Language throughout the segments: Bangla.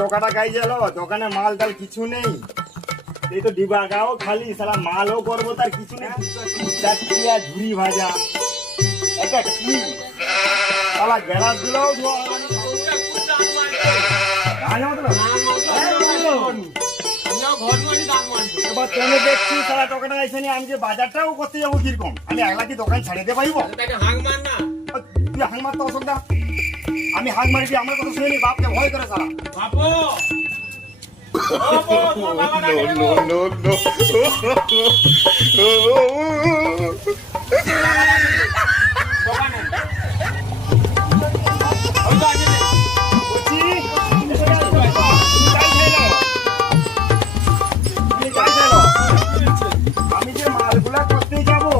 টোকাটা গাই গেল, দোকানে মাল ডাল কিছু নেই, এই তো ডিবা গাও খালি, সালা মালও করবো তার কিছু নেই, চাটিয়া ঝুরি ভাজা এটা কি সালা গ্যালাস গুলোও এবার তুমি দেখছি সারা টোকাটা গাইছে নি, আমি যে বাজারটাও করতে যাবো কিরকম, আমি একলা কি দোকান ছাড়িয়ে দিতে পারবো? তুই হাং মারতে অসুবিধা, আমি হাং মারি আমার কথা শুনে নি, বাপকে ভয় করে সারা আমি যে মালগুলা করতে যাবো,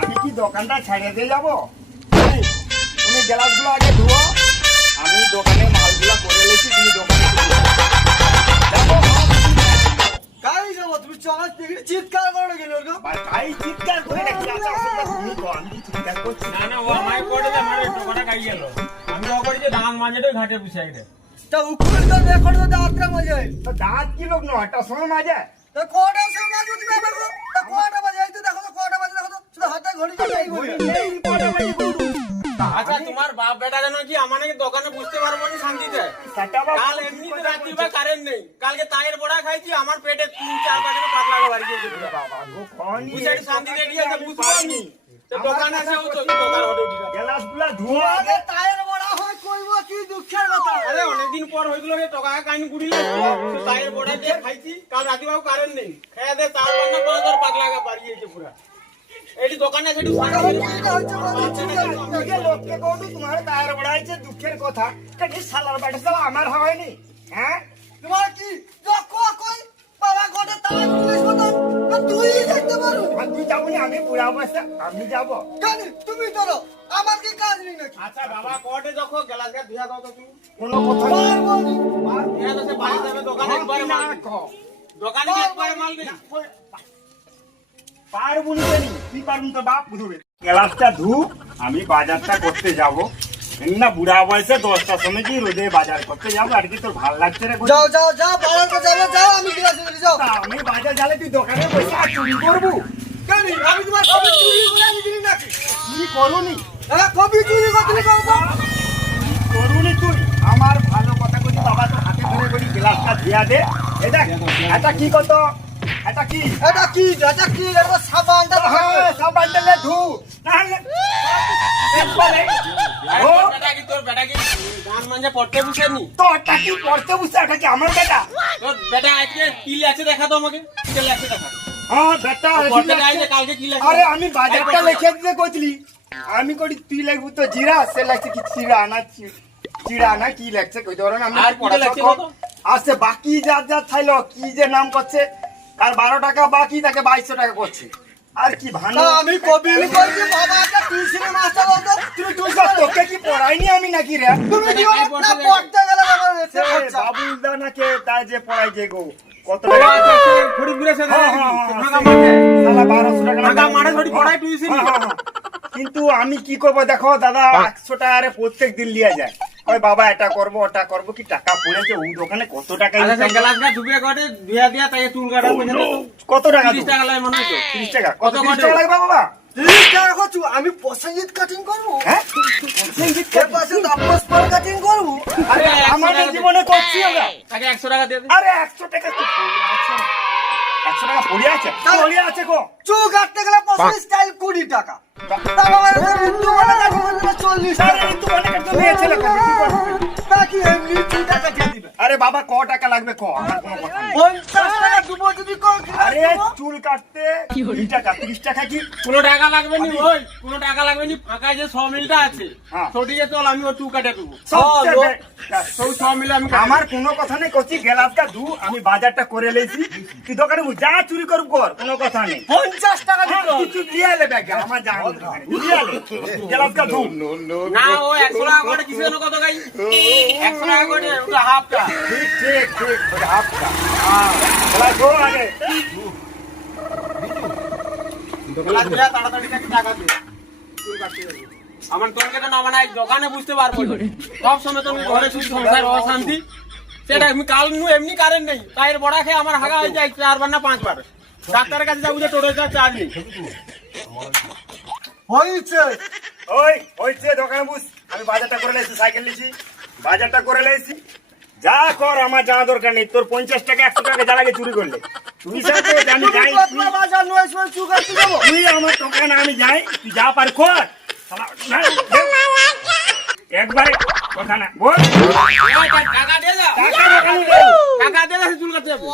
আমি কি দোকানটা ছাড়িয়ে দিয়ে যাবো? তুমি গ্লাস গুলো আগে ধুও, আমি দোকানে মালগুলা করে লেছি, তুমি দোকানে চিৎকার করে গেল চিৎকার করে নাকি? তুমি তো আমি চিৎকার করছি না না, ও আমায় করে দে, আমার টোকাটা খাই গেল। আমি ও করি যে ধান মাঝেটাই ঘাটে বসে আইরে। তা উকুল তো রেকর্ড তো দাঁতরা মজা তো দাঁত কি লোক নয়, একটা সময় মাঝে তা কোটা সময় যদি ব্যাপার তা কোটা বাজে এই তো দেখো তো কোটা বাজে দেখো তো শুধু হাতে ঘড়ি যাই বলি আচ্ছা, তোমার বাপ বেটা জানো কি আমার নাকি দোকানে বুঝতে পারবো না শান্তিতে। কাল এমনিতে রাত্রি বা কারেন্ট নেই, কালকে তায়ের বড়া খাইছি, আমার পেটে 3-4 প্যাকেট পাতলা বাড়ি গিয়েছে। বুঝে শান্তিতে গিয়েছে, বুঝতে পারিনি তো দোকানে এসে ও তো দোকান হতে উঠি গ্লাস গুলা ধুও আগে। আগে টায়ার বড়া হয় কইবো কি দুঃখের কথা আরে অনেকদিন পর হইগুলো রে টাকা কাইনি গুড়ি লাগতো, তায়ের বড়া দিয়ে খাইছি, কাল রাত্রি বাবু কারেন্ট নেই, খেয়ে দে 4-5 পাতলা বাড়ি গিয়েছে পুরা। এই দোকানে সেটু লোককে কোন তোমার টায়ার বড়াইছে দুঃখের কথা, কি সালার বাড়ি সালা আমার হয়নি? হ্যাঁ তোমার কি কই বাবা কোটা টায়ার পুলিশ মত তো তুই দেখতে পারো আমি যাবো না, আমি পুরা অবস্থা আমি যাবো কেন তুমি চলো আমার কি কাজ নেই নাকি? আচ্ছা বাবা কোর্টে যখন গ্লাস গা ধুয়া দাও তো তুমি কোনো কথা পারবো না। আর ধুয়া তো সে বাড়ি যাবে দোকানে একবারে মাল দোকানে একবারে মাল দেই পারবো না জানি, তুই পারবি তো বাপ বুঝবে। গ্লাসটা ধু, আমি বাজারটা করতে যাবো না, বুড়া বয়সে 10টার সময় কি রোদে বাজার করতে যাবো, আর কি তোর ভাল লাগছে রে? যাও যাও যাও বাবার কাছে যাও যাও আমি গ্লাস নিয়ে যাও তা আমি বাজার যালে তুই দোকানে বসে আর চুরি করবো? কেন আমি তোমার কবি চুরি করে আমি দিই নাকি? চুরি করুনি, হ্যাঁ কবি চুরি করতে করবো করুনি তুই? আমার ভালো কথা বলি, বাবা তোর হাতে ধরে বলি গ্লাসটা দিয়া দে। এটা এটা কি কত? এটা কি? এটা কি এটা সাবানটা সব বান্ডেলে ধু, নাহলে একবারে ও তোর বেটা কি গান মাঝে পড়তে বসেনি? তো এটা কি পড়তে বসে? এটা কি আমার বেটা? তোর বেটা আজকে কি লেখছে দেখা তো আমাকে, কি লেখছে দেখা। হ্যাঁ বেটা পড়তে যাই যে কালকে কি লেখছে? আরে আমি বাজারটা লিখে দিতে কইছিলি, আমি করি তুই লিখবি তো জিরা, সে লাগছে কি চিড়া না চিড়া না কি লাগছে কই ধরেন আমি আর কি পড়া লেখছে সব কত? আছে বাকি যা থাইলো কি যে নাম করছে, আর 12 টাকা বাকি তাকে 2200 টাকা করছে, আর কি ভানো আমি কবি কইছি বাবা একটা টিউশন মাস্টার হতো তুমি তুই তোকে কি পড়াইনি আমি নাকি রে? তুমি কি না পড়তে গেলে বাবার সে খরচা বাবুলদা নাকি তাই যে পড়াই যে গো কত ও টাকা? আচ্ছা, খড়ি ঘুরেছে না হ্যাঁ, নাকি? হ্যাঁ, ভাঙা মাঠে শালা 1200 টাকা ভাঙা মাঠে থোড়ি পড়াই টিউশন। কিন্তু আমি কি করবো দেখো দাদা, 100 টাকা প্রত্যেক দিন লিয়া যায়, ওই বাবা এটা করবো ওটা করবো, কি টাকা পড়েছে ওই দোকানে কত টাকা আচ্ছা income? গ্লাস গা ধুবে করে ধুয়া দিয়া তাই চুল কাটা বুঝে কত টাকা 30 টাকা লাগে মনে হয় তো। 30 টাকা কত কত 30 করে? টাকা লাগবে বাবা? 30 টাকা খরচ আমি পছন্দ কাটিং করব হ্যাঁ কে পাশে তাপস পর কাটিং করব আরে আমাদের জীবনে করছি আমরা, তাকে 100 টাকা দিয়ে দে। আরে 100 টাকা তো পড়ে আছে, 100 টাকা পড়ে আছে পড়ে আছে গো, চুল কাটতে গেলে 25 স্টাইল 20 টাকা তারপরে তোমার কাটিং করতে 40 আরে টাকা এই তো অনেক একটা মেয়ে ছেলে করবে, কি করবে? বাকি এমনি 2 টাকা দিয়ে দিবে আরে বাবা ক টাকা লাগবে ক, আমার কোনো কথা নেই। 50 টাকা দেবো যদি কম আরে চুল কাটতে 2 টাকা 30 টাকা কি? কোনো টাকা লাগবে নি ওই, কোনো টাকা লাগবে নি, ফাঁকায় যে 100 মিলটা আছে হ্যাঁ। ছটিয়ে চল আমি ও চুল কাটে দেবো। সবচেয়ে লোক- বে- সব 100 মিলে আমি কাটে আমার কোনো কথা নেই, করছি গেলাসটা ধু, আমি বাজারটা করে লেছি, তুই দোকানে যা চুরি করব কর, কোনো কথা নেই। 50 টাকা হ্যাঁ, দিতে হবে। কিছু দিয়ে এলে ব্যাগ আমার জান দিয়ে এলে গেলাসটা ধু। না ও 100 টাকা করে কিছু যেন কত গাই 100 টাকা করে ওটা হাফটা। ঠিক ঠিক ঠিক ওটা হাফটা, হ্যাঁ গেলাস ধো আগে। গ্লাস দিয়া তাড়াতাড়ি তাকে টাকা দে চুল কাটতে যাবে। আমার তোর কেটে না মানে দোকানে বুঝতে পারবো না। সব সময় তুমি ঘরে শুধু সংসার অশান্তি, সেটা আমি কাল নু এমনি কারেন্ট নেই চায়ের বড়া খেয়ে আমার হাগা হয়ে যায় 4 বার না 5 বার ডাক্তারের কাছে যাবো যে টোটো চার্জ নেই হয়েছে ওই হইছে দোকানে বুঝ আমি বাজারটা করে লাইছি সাইকেল নিছি বাজারটা করে লাইছি যা কর আমার জানা দরকার নেই তোর 50 টাকা 100 টাকা জ্বালাকে চুরি করলে তুই সাথে আমি যাই কতলা বাজার নয় সময় চুকার তুই যাবো তুই আমার দোকানে আমি যাই তুই যা পার কর শালা, না, একবারে কথা না বল টাকা দিয়ে দাও টাকা দোকানে দে। টাকা দিয়ে দাও চুল কাটতে যাবো